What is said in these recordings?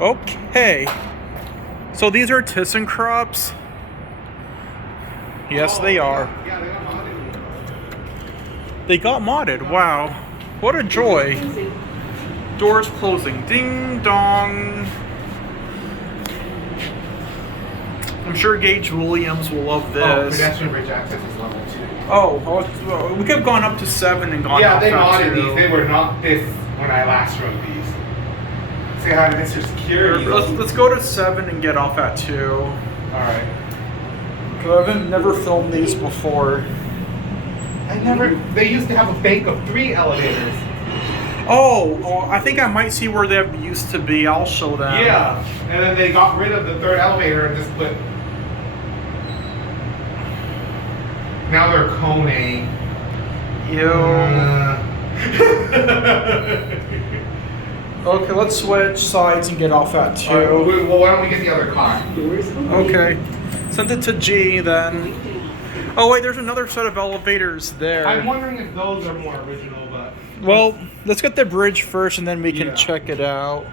Okay. So these are ThyssenKrups. Yes, they are. Yeah, they got modded. They got modded. Wow. What a joy. Doors closing. Ding dong. I'm sure Gage Williams will love this. Oh, pedestrian bridge access is level 2. Oh, we could have gone up to 7 and gone Yeah, up they that modded too. these. They were not this when I last wrote these. Say hi to Mr. Security. Let's go to 7 and get off at 2. Alright. Because I've never filmed these before. They used to have a bank of 3 elevators. Oh, I think I might see where they used to be. I'll show them. Yeah, and then they got rid of the 3rd elevator and just put. Now they're Kone. Ew. Okay, let's switch sides and get off at 2. Well, why don't we get the other car? Okay. Send it to G then. Oh wait, there's another set of elevators there. I'm wondering if those are more original, but. Well, let's get the bridge first and then we can Yeah. check it out.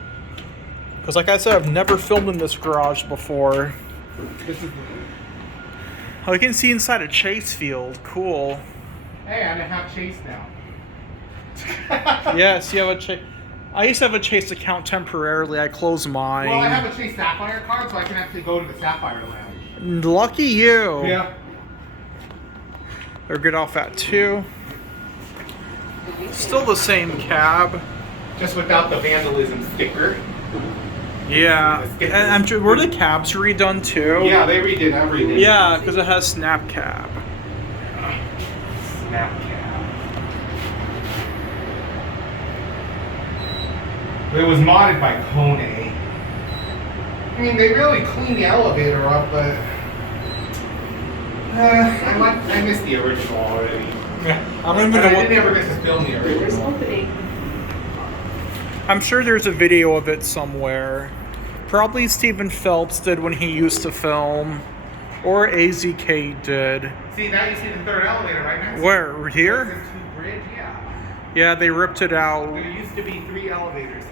Because like I said, I've never filmed in this garage before. This is. Oh, you can see inside a chase field. Cool. Hey, and I have Chase now. Yes, you have a chase. I used to have a Chase account temporarily. I closed mine. Well, I have a Chase Sapphire card, so I can actually go to the Sapphire Lounge. Lucky you. Yeah. Or get off at 2. Still the same cab. Just without the vandalism sticker. Yeah. And I'm sure, were the cabs redone too? Yeah, they redid everything. Yeah, because it has snap cab. Snap cab. It was modded by Kone. I mean, they really cleaned the elevator up, but I missed the original already. I don't even know I what. didn't ever get to film the original. I'm sure there's a video of it somewhere. Probably Stephen Phelps did when he used to film, or AZK did. See, now you see the 3rd elevator right next Where? Here? to the bridge, yeah. Yeah, they ripped it out. There used to be 3 elevators